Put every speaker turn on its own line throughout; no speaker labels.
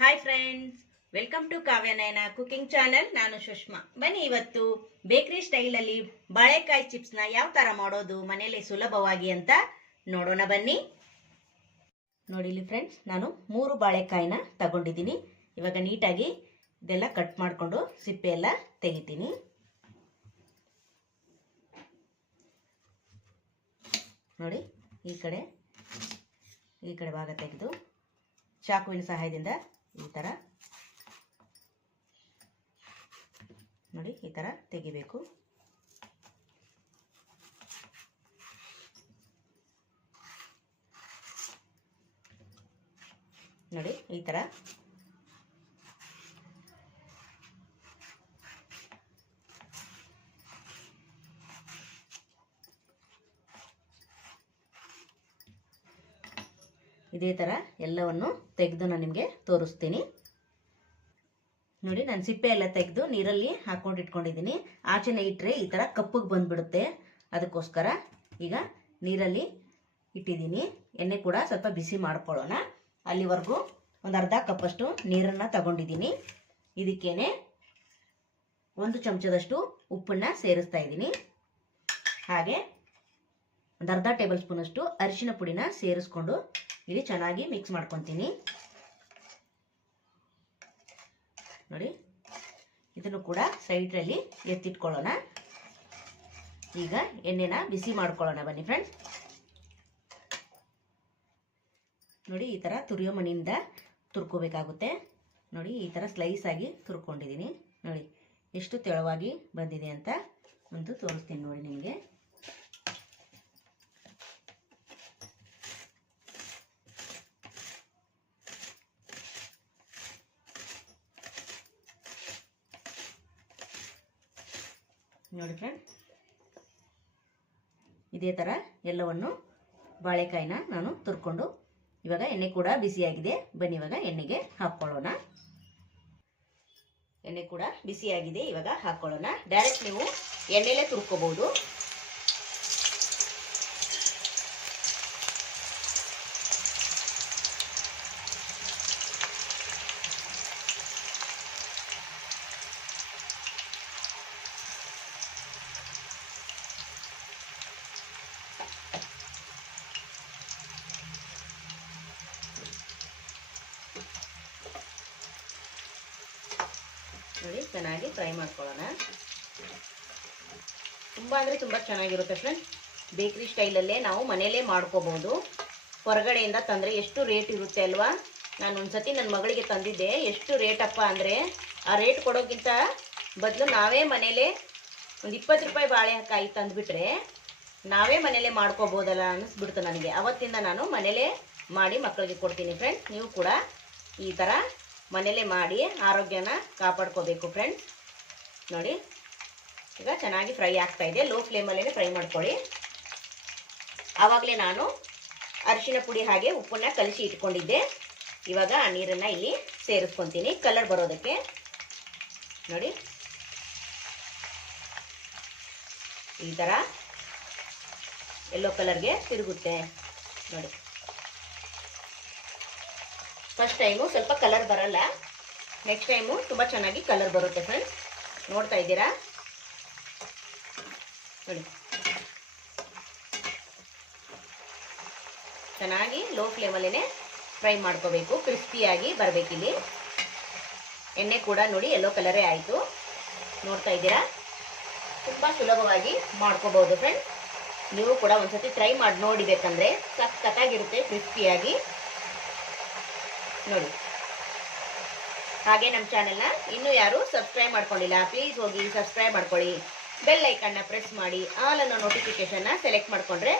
Hi friends welcome to Kavyanayana cooking channel ನಾನು ಸುಷ್ಮಾ. ಬನ್ನಿ ಇವತ್ತು ಬೇಕರಿ ಸ್ಟೈಲಲ್ಲಿ ಬಾಳೆಕಾಯಿ ಚಿಪ್ಸ್ನ ಯಾವ ಥರ ಮಾಡೋದು, ಮನೆಯಲ್ಲಿ ಸುಲಭವಾಗಿ ಅಂತ ನೋಡೋಣ ಬನ್ನಿ. ನೋಡಿ ಇಲ್ಲಿ ಫ್ರೆಂಡ್ಸ್ ನಾನು ಮೂರು ಬಾಳೆಕಾಯಿನ ತಗೊಂಡಿದ್ದೀನಿ. ಇವಾಗ ನೀಟಾಗಿ ಇದೆಲ್ಲ ಕಟ್ ಮಾಡಿಕೊಂಡು ಸಿಪ್ಪೆ ಎಲ್ಲ ತೆಗಿತೀನಿ. ನೋಡಿ, ಈ ಕಡೆ ಈ ಕಡೆ ಭಾಗ ತೆಗೆದು, ಚಾಕುವಿನ ಸಹಾಯದಿಂದ ಈ ಥರ ನೋಡಿ ಈ ಥರ ತೆಗಿಬೇಕು. ನೋಡಿ ಈ ಥರ ಇದೇ ಥರ ಎಲ್ಲವನ್ನು ತೆಗೆದು ನಾನು ನಿಮಗೆ ತೋರಿಸ್ತೀನಿ. ನೋಡಿ, ನಾನು ಸಿಪ್ಪೆ ಎಲ್ಲ ತೆಗೆದು ನೀರಲ್ಲಿ ಹಾಕೊಂಡು ಇಟ್ಕೊಂಡಿದ್ದೀನಿ. ಆಚೆನೆ ಇಟ್ಟರೆ ಈ ಥರ ಕಪ್ಪಗೆ ಬಂದುಬಿಡುತ್ತೆ. ಅದಕ್ಕೋಸ್ಕರ ಈಗ ನೀರಲ್ಲಿ ಇಟ್ಟಿದ್ದೀನಿ. ಎಣ್ಣೆ ಕೂಡ ಸ್ವಲ್ಪ ಬಿಸಿ ಮಾಡ್ಕೊಳ್ಳೋಣ. ಅಲ್ಲಿವರೆಗೂ ಒಂದು ಅರ್ಧ ಕಪ್ಪಷ್ಟು ನೀರನ್ನು ತಗೊಂಡಿದ್ದೀನಿ. ಇದಕ್ಕೇನೆ ಒಂದು ಚಮಚದಷ್ಟು ಉಪ್ಪನ್ನು ಸೇರಿಸ್ತಾ ಇದ್ದೀನಿ. ಹಾಗೆ ಒಂದು ಅರ್ಧ ಟೇಬಲ್ ಸ್ಪೂನಷ್ಟು ಅರಿಶಿನ ಪುಡಿನ ಸೇರಿಸ್ಕೊಂಡು ಇಲ್ಲಿ ಚೆನ್ನಾಗಿ ಮಿಕ್ಸ್ ಮಾಡ್ಕೊತೀನಿ. ನೋಡಿ, ಇದನ್ನು ಕೂಡ ಸೈಡ್ರಲ್ಲಿ ಎತ್ತಿಟ್ಕೊಳ್ಳೋಣ. ಈಗ ಎಣ್ಣೆನ ಬಿಸಿ ಮಾಡ್ಕೊಳ್ಳೋಣ ಬನ್ನಿ ಫ್ರೆಂಡ್ಸ್ ನೋಡಿ, ಈ ಥರ ತುರಿಯೋ ಮಣ್ಣಿಂದ ತುರ್ಕೋಬೇಕಾಗುತ್ತೆ. ನೋಡಿ, ಈ ಥರ ಸ್ಲೈಸ್ ಆಗಿ ತುರ್ಕೊಂಡಿದ್ದೀನಿ. ನೋಡಿ, ಎಷ್ಟು ತೆಳುವಾಗಿ ಬಂದಿದೆ ಅಂತ ಒಂದು ತೋರಿಸ್ತೀನಿ ನೋಡಿ ನಿಮಗೆ. ನೋಡಿ ಫ್ರೆಂಡ್ಸ್ ಇದೇ ಥರ ಎಲ್ಲವನ್ನು ಬಾಳೆಕಾಯಿನ ನಾನು ತುರ್ಕೊಂಡು ಇವಾಗ ಎಣ್ಣೆ ಕೂಡ ಬಿಸಿಯಾಗಿದೆ ಬನ್ನಿ ಇವಾಗ ಎಣ್ಣೆಗೆ ಹಾಕ್ಕೊಳ್ಳೋಣ ಎಣ್ಣೆ ಕೂಡ ಬಿಸಿಯಾಗಿದೆ ಇವಾಗ ಹಾಕ್ಕೊಳ್ಳೋಣ ಡೈರೆಕ್ಟ್ ನೀವು ಎಣ್ಣೆಲೇ ತುರ್ಕೋಬಹುದು ನೋಡಿ ಚೆನ್ನಾಗಿ ಫ್ರೈ ಮಾಡ್ಕೊಳ್ಳೋಣ. ತುಂಬ ಅಂದರೆ ತುಂಬ ಚೆನ್ನಾಗಿರುತ್ತೆ ಫ್ರೆಂಡ್ ಬೇಕ್ರಿ ಸ್ಟೈಲಲ್ಲೇ ನಾವು ಮನೆಯಲ್ಲೇ ಮಾಡ್ಕೋಬೋದು. ಹೊರಗಡೆಯಿಂದ ತಂದರೆ ಎಷ್ಟು ರೇಟ್ ಇರುತ್ತೆ ಅಲ್ವಾ? ನಾನು ಒಂದ್ಸತಿ ನನ್ನ ಮಗಳಿಗೆ ತಂದಿದ್ದೆ, ಎಷ್ಟು ರೇಟಪ್ಪ ಅಂದರೆ, ಆ ರೇಟ್ ಕೊಡೋಕ್ಕಿಂತ ಬದಲು ನಾವೇ ಮನೇಲೇ ಒಂದು ಇಪ್ಪತ್ತು ರೂಪಾಯಿ ಬಾಳೆಕಾಯಿ ತಂದುಬಿಟ್ರೆ ನಾವೇ ಮನೇಲೇ ಮಾಡ್ಕೋಬೋದಲ್ಲ ಅನ್ನಿಸ್ಬಿಡ್ತು ನನಗೆ. ಅವತ್ತಿಂದ ನಾನು ಮನೆಯಲ್ಲೇ ಮಾಡಿ ಮಕ್ಕಳಿಗೆ ಕೊಡ್ತೀನಿ ಫ್ರೆಂಡ್ ನೀವು ಕೂಡ ಈ ಥರ ಮನೇಲೇ ಮಾಡಿ ಆರೋಗ್ಯನ ಕಾಪಾಡ್ಕೋಬೇಕು ಫ್ರೆಂಡ್ಸ್ ನೋಡಿ, ಈಗ ಚೆನ್ನಾಗಿ ಫ್ರೈ ಆಗ್ತಾ ಇದೆ. ಲೋ ಫ್ಲೇಮಲ್ಲೇ ಫ್ರೈ ಮಾಡ್ಕೊಳ್ಳಿ. ಆವಾಗಲೇ ನಾನು ಅರಿಶಿನ ಪುಡಿ ಹಾಗೆ ಉಪ್ಪನ್ನ ಕಲಸಿ ಇಟ್ಕೊಂಡಿದ್ದೆ. ಇವಾಗ ಆ ನೀರನ್ನು ಇಲ್ಲಿ ಸೇರಿಸ್ಕೊತೀನಿ. ಕಲರ್ ಬರೋದಕ್ಕೆ. ನೋಡಿ. ಈ ಥರ ಎಲ್ಲೋ ಕಲರ್ಗೆ ತಿರುಗುತ್ತೆ. ನೋಡಿ. ಫಸ್ಟ್ ಟೈಮು ಸ್ವಲ್ಪ ಕಲರ್ ಬರಲ್ಲ. ನೆಕ್ಸ್ಟ್ ಟೈಮು ತುಂಬ ಚೆನ್ನಾಗಿ ಕಲರ್ ಬರುತ್ತೆ ಫ್ರೆಂಡ್ಸ್ ನೋಡ್ತಾ ಇದ್ದೀರಾ? ನೋಡಿ. ಚೆನ್ನಾಗಿ ಲೋ ಫ್ಲೇಮಲ್ಲೇ ಫ್ರೈ ಮಾಡ್ಕೋಬೇಕು. ಕ್ರಿಸ್ಪಿಯಾಗಿ ಬರಬೇಕಿಲ್ಲಿ ಎಣ್ಣೆ ಕೂಡ ನೋಡಿ ಎಲ್ಲೋ ಕಲರೇ ಆಯಿತು. ನೋಡ್ತಾ ಇದ್ದೀರಾ? ತುಂಬ ಸುಲಭವಾಗಿ ಮಾಡ್ಕೋಬೋದು ಫ್ರೆಂಡ್ಸ್ ನೀವು ಕೂಡ ಒಂದ್ಸತಿ ಟ್ರೈ ಮಾಡಿ ನೋಡಿಬೇಕಂದ್ರೆ ಸಖತ್ತಾಗಿರುತ್ತೆ ಕ್ರಿಸ್ಪಿಯಾಗಿ ನೋಡಿ. ಹಾಗೆ ನಮ್ಮ ಚಾನೆಲ್ನ ಇನ್ನೂ ಯಾರು ಸಬ್ಸ್ಕ್ರೈಬ್ ಮಾಡ್ಕೊಂಡಿಲ್ಲ ಪ್ಲೀಸ್ ಹೋಗಿ ಸಬ್ಸ್ಕ್ರೈಬ್ ಮಾಡ್ಕೊಳ್ಳಿ. ಬೆಲ್ ಐಕನ್ನ ಪ್ರೆಸ್ ಮಾಡಿ ಆಲ್ ಅನ್ನೋ ನೋಟಿಫಿಕೇಶನ್ನ ಸೆಲೆಕ್ಟ್ ಮಾಡಿಕೊಂಡ್ರೆ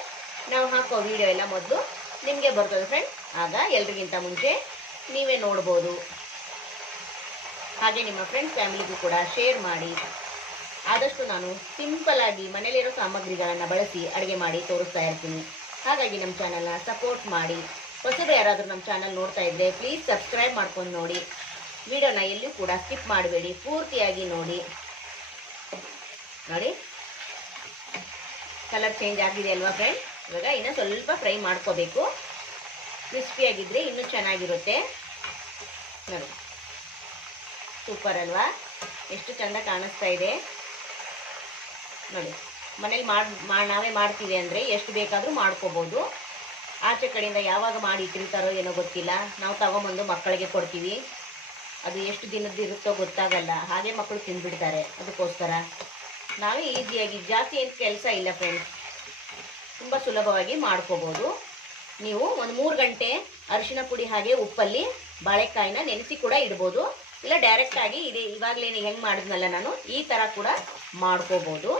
ನಾವು ಹಾಕೋ ವಿಡಿಯೋ ಎಲ್ಲ ಮೊದಲು ನಿಮಗೆ ಬರ್ತದೆ ಫ್ರೆಂಡ್ ಆಗ ಎಲ್ರಿಗಿಂತ ಮುಂಚೆ ನೀವೇ ನೋಡ್ಬೋದು. ಹಾಗೆ ನಿಮ್ಮ ಫ್ರೆಂಡ್ಸ್ ಫ್ಯಾಮಿಲಿಗೂ ಕೂಡ ಶೇರ್ ಮಾಡಿ. ಆದಷ್ಟು ನಾನು ಸಿಂಪಲ್ ಆಗಿ ಮನೇಲಿರೋ ಸಾಮಗ್ರಿಗಳನ್ನು ಬಳಸಿ ಅಡುಗೆ ಮಾಡಿ ತೋರಿಸ್ತಾ ಇರ್ತೀನಿ. ಹಾಗಾಗಿ ನಮ್ಮ ಚಾನಲ್ನ ಸಪೋರ್ಟ್ ಮಾಡಿ. ಹೊಸದು ಯಾರಾದರೂ ನಮ್ಮ ಚಾನಲ್ ನೋಡ್ತಾ ಇದ್ದರೆ ಪ್ಲೀಸ್ ಸಬ್ಸ್ಕ್ರೈಬ್ ಮಾಡ್ಕೊಂಡು ನೋಡಿ. ವಿಡಿಯೋನ ಎಲ್ಲೂ ಕೂಡ ಸ್ಕಿಪ್ ಮಾಡಬೇಡಿ, ಪೂರ್ತಿಯಾಗಿ ನೋಡಿ. ನೋಡಿ. ಕಲರ್ ಚೇಂಜ್ ಆಗಿದೆ ಅಲ್ವಾ ಫ್ರೆಂಡ್ ಇವಾಗ ಇನ್ನೂ ಸ್ವಲ್ಪ ಫ್ರೈ ಮಾಡ್ಕೋಬೇಕು. ಕ್ರಿಸ್ಪಿಯಾಗಿದ್ದರೆ ಇನ್ನೂ ಚೆನ್ನಾಗಿರುತ್ತೆ. ನೋಡಿ. ಸೂಪರ್ ಅಲ್ವಾ? ಎಷ್ಟು ಚೆಂದ ಕಾಣಿಸ್ತಾ ಇದೆ. ನೋಡಿ. ಮನೇಲಿ ಮಾಡಿ ನಾವೇ ಮಾಡ್ತೀವಿ ಅಂದರೆ ಎಷ್ಟು ಬೇಕಾದರೂ ಮಾಡ್ಕೋಬೋದು. ಆಚೆ ಕಡೆಯಿಂದ ಯಾವಾಗ ಮಾಡಿ ಇಟ್ಟಿರ್ತಾರೋ ಏನೋ ಗೊತ್ತಿಲ್ಲ. ನಾವು ತಗೊಂಬಂದು ಮಕ್ಕಳಿಗೆ ಕೊಡ್ತೀವಿ. ಅದು ಎಷ್ಟು ದಿನದ್ದು ಇರುತ್ತೋ ಗೊತ್ತಾಗಲ್ಲ. ಹಾಗೆ ಮಕ್ಕಳು ತಿಂದ್ಬಿಡ್ತಾರೆ. ಅದಕ್ಕೋಸ್ಕರ ನಾವೇ ಈಸಿಯಾಗಿ ಜಾಸ್ತಿ ಏನು ಕೆಲಸ ಇಲ್ಲ ಫ್ರೆಂಡ್ಸ್ ತುಂಬ ಸುಲಭವಾಗಿ ಮಾಡ್ಕೋಬೋದು. ನೀವು ಒಂದು ಮೂರು ಗಂಟೆ ಅರಿಶಿನ ಪುಡಿ ಹಾಗೆ ಉಪ್ಪಲ್ಲಿ ಬಾಳೆಕಾಯಿನ ನೆನೆಸಿ ಕೂಡ ಇಡ್ಬೋದು. ಇಲ್ಲ ಡೈರೆಕ್ಟಾಗಿ ಇದೆ. ಇವಾಗಲೇ ಹೆಂಗೆ ಮಾಡಿದ್ನಲ್ಲ ನಾನು? ಈ ಥರ ಕೂಡ ಮಾಡ್ಕೋಬೋದು.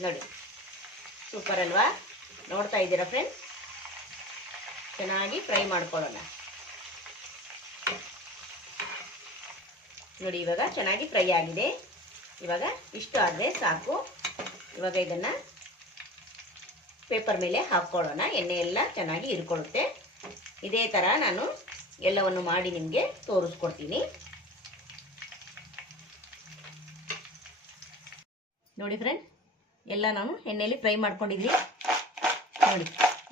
ನೋಡಿ. ಸೂಪರ್ ಅಲ್ವಾ? ನೋಡ್ತಾ ಇದ್ದೀರಾ ಫ್ರೆಂಡ್ಸ್ ಚೆನ್ನಾಗಿ ಫ್ರೈ ಮಾಡ್ಕೊಳ್ಳೋಣ. ನೋಡಿ, ಇವಾಗ ಚೆನ್ನಾಗಿ ಫ್ರೈ ಆಗಿದೆ. ಇವಾಗ ಇಷ್ಟು ಆದರೆ ಸಾಕು. ಇವಾಗ ಇದನ್ನು ಪೇಪರ್ ಮೇಲೆ ಹಾಕ್ಕೊಳ್ಳೋಣ. ಎಣ್ಣೆ ಎಲ್ಲ ಚೆನ್ನಾಗಿ ಇರ್ಕೊಳ್ಳುತ್ತೆ. ಇದೇ ಥರ ನಾನು ಎಲ್ಲವನ್ನು ಮಾಡಿ ನಿಮಗೆ ತೋರಿಸ್ಕೊಡ್ತೀನಿ. ನೋಡಿ ಫ್ರೆಂಡ್ ಎಲ್ಲ ನಾನು ಎಣ್ಣೆಯಲ್ಲಿ ಫ್ರೈ ಮಾಡ್ಕೊಂಡಿದ್ದೀನಿ. ನೋಡಿ.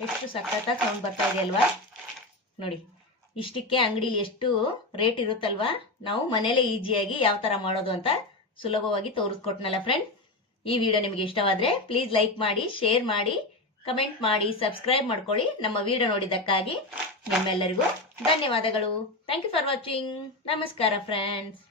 ಎಷ್ಟು ಸಖತ್ತಾಗಿ ಸೌಂಡ್ ಬರ್ತಾ ಇದೆ ಅಲ್ವಾ? ನೋಡಿ, ಇಷ್ಟಕ್ಕೆ ಅಂಗಡಿಲಿ ಎಷ್ಟು ರೇಟ್ ಇರುತ್ತಲ್ವಾ? ನಾವು ಮನೇಲೇ ಈಸಿಯಾಗಿ ಯಾವ ಥರ ಮಾಡೋದು ಅಂತ ಸುಲಭವಾಗಿ ತೋರಿಸ್ಕೊಟ್ನಲ್ಲ ಫ್ರೆಂಡ್ ಈ ವಿಡಿಯೋ ನಿಮಗೆ ಇಷ್ಟವಾದರೆ ಪ್ಲೀಸ್ ಲೈಕ್ ಮಾಡಿ ಶೇರ್ ಮಾಡಿ ಕಮೆಂಟ್ ಮಾಡಿ ಸಬ್ಸ್ಕ್ರೈಬ್ ಮಾಡ್ಕೊಳ್ಳಿ. ನಮ್ಮ ವಿಡಿಯೋ ನೋಡಿದ್ದಕ್ಕಾಗಿ ನಿಮ್ಮೆಲ್ಲರಿಗೂ ಧನ್ಯವಾದಗಳು. ಥ್ಯಾಂಕ್ ಯು ಫಾರ್ ವಾಚಿಂಗ್ ನಮಸ್ಕಾರ ಫ್ರೆಂಡ್ಸ್